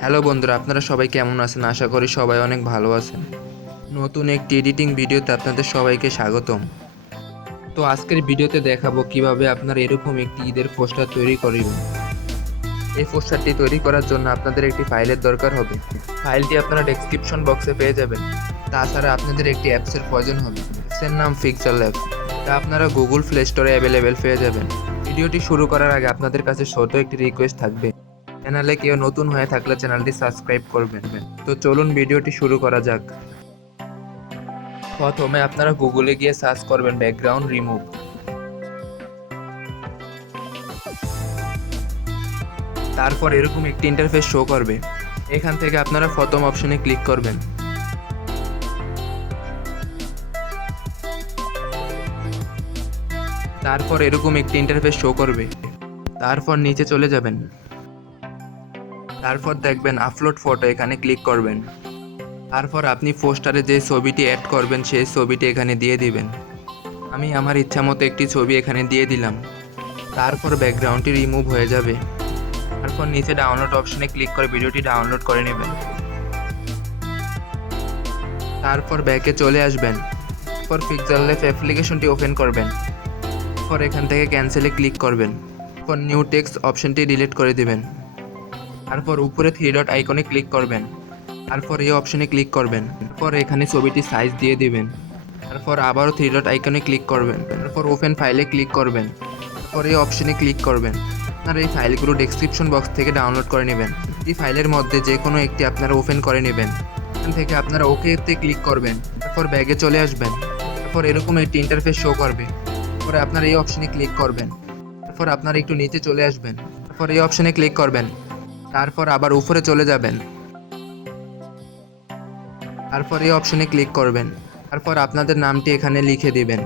Hello বন্ধুরা, আপনারা সবাই কেমন আছেন? আশা করি সবাই অনেক ভালো আছেন। নতুন একটি এডিটিং ভিডিওতে আপনাদের সবাইকে স্বাগতম। তো আজকের ভিডিওতে দেখাবো কিভাবে আপনারা এরকম একটি ঈদের পোস্টার তৈরি করবেন। এই পোস্টারটি তৈরি করার জন্য আপনাদের একটি ফাইলের দরকার হবে। ফাইলটি আপনারা ডেসক্রিপশন বক্সে পেয়ে যাবেন। তাছাড়া আপনাদের একটি অ্যাপসের প্রয়োজন হবে। অ্যাপসের নাম Pixellab। তা আপনারা গুগল প্লে স্টোরে অ্যাভেলেবেল পেয়ে যাবেন। ভিডিওটি শুরু করার আগে আপনাদের কাছে ছোট একটি রিকোয়েস্ট থাকবে। চ্যানেলে কেউ নতুন হয়ে থাকলে চ্যানেলটি সাবস্ক্রাইব করবেন। তো চলুন ভিডিওটি শুরু করা যাক। প্রথমে আপনারা গুগলে গিয়ে সার্চ করবেন ব্যাকগ্রাউন্ড রিমুভ। তারপর এরকম একটি ইন্টারফেস শো করবে। এখান থেকে আপনারা প্রথম অপশনে ক্লিক করবেন। তারপর এরকম একটি ইন্টারফেস শো করবে। তারপর নিচে চলে যাবেন। তারপর দেখবেন আপলোড ফটো, এখানে ক্লিক করবেন। তারপর আপনি পোস্টারে যে ছবিটি অ্যাড করবেন সেই ছবিটি এখানে দিয়ে দিবেন। আমি আমার ইচ্ছা মতো একটি ছবি এখানে দিয়ে দিলাম। তারপর ব্যাকগ্রাউন্ডটি রিমুভ হয়ে যাবে। তারপর নিচে ডাউনলোড অপশনে ক্লিক করে ভিডিওটি ডাউনলোড করে নেবেন। তারপর ব্যাকে চলে আসবেন। তারপর পিক্সেলল্যাব অ্যাপ্লিকেশনটি ওপেন করবেন। তারপর এখান থেকে ক্যান্সেলে ক্লিক করবেন। তারপর নিউ টেক্সট অপশনটি ডিলিট করে দিবেন। তারপর উপরে 3 ডট আইকনে ক্লিক করবেন। তারপর এই অপশনে ক্লিক করবেন। তারপর এখানে ছবিটি সাইজ দিয়ে দিবেন। তারপর আবারও 3 ডট আইকনে ক্লিক করবেন। তারপর ওপেন ফাইলে ক্লিক করবেন। তারপর এই অপশনে ক্লিক করবেন। আপনারা এই ফাইলগুলো ডেসক্রিপশন বক্স থেকে ডাউনলোড করে নেবেন। এই ফাইলের মধ্যে যে কোনো একটি আপনারা ওপেন করে নেবেন। এখান থেকে আপনারা ওকেতে ক্লিক করবেন। তারপর ব্যাগে চলে আসবেন। তারপর এরকম একটি ইন্টারফেস শো করবে। তারপরে আপনারা এই অপশনে ক্লিক করবেন। তারপর আপনারা একটু নিচে চলে আসবেন। তারপর এই অপশনে ক্লিক করবেন। তারপর আবার উপরে চলে যাবেন। তারপর এই অপশনে ক্লিক করবেন। তারপর আপনাদের নামটি এখানে লিখে দিবেন।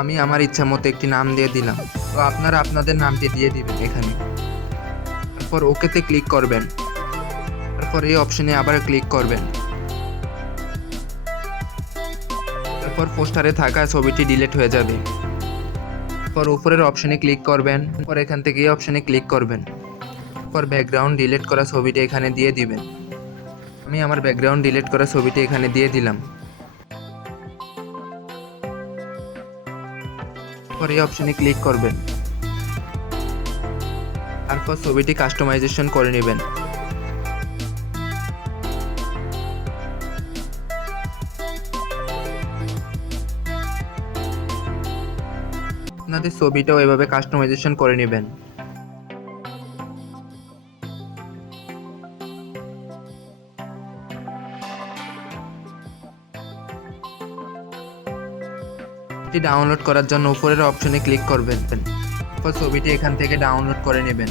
আমি আমার ইচ্ছা মতো একটি নাম দিয়ে দিলাম। তো আপনারা আপনাদের নামটি দিয়ে দিবেন এখানে। তারপর ওকেতে ক্লিক করবেন। তারপর এই অপশনে আবার ক্লিক করবেন। তারপর পোস্টারে থাকা ছবিটি ডিলিট হয়ে যাবে। তারপর উপরের অপশনে ক্লিক করবেন। তারপর এখান থেকে এই অপশনে ক্লিক করবেন। তারপর ব্যাকগ্রাউন্ড ডিলিট করা ছবিটি এখানে দিয়ে দিবেন। আমি আমার ব্যাকগ্রাউন্ড ডিলিট করা ছবিটি এখানে দিয়ে দিলাম। তারপর এই অপশনে ক্লিক করবেন। তারপর ছবিটি কাস্টমাইজেশন করে নেবেন। আপনাদের ছবিটাও এভাবে কাস্টমাইজেশন করে নেবেন। এটি ডাউনলোড করার জন্য উপরের অপশনে ক্লিক করবেন। তারপর ছবিটি এখান থেকে ডাউনলোড করে নেবেন।